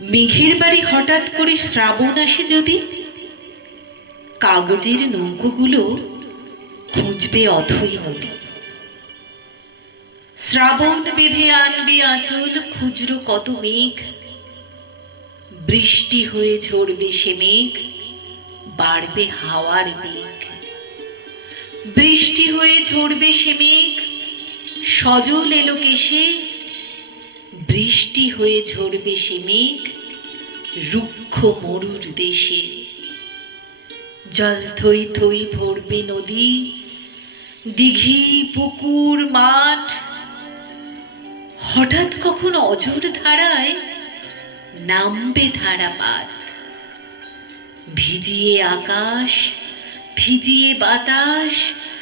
মেঘের বাড়ি হঠাৎ করে শ্রাবণ আসে যদি, কাগজের নৌকোগুলো খুঁজবে অথই নদী। শ্রাবণ বেঁধে আনবে আঁচল, খুচরো কত মেঘ, বৃষ্টি হয়ে ঝরবে সে মেঘ, বাড়বে হাওয়ার বেগ। বৃষ্টি হয়ে ঝরবে সে মেঘ, সজল এলো কেশে, বৃষ্টি হয়ে ঝরবে সে মেঘ, রুক্ষ মরুর দেশে। জল থই থই ভরবে নদী, দিঘি পুকুর মাঠ, হঠাৎ কখন অঝোর ধারায় নামবে ধারাপাত। ভিজিয়ে আকাশ, ভিজিয়ে বাতাস,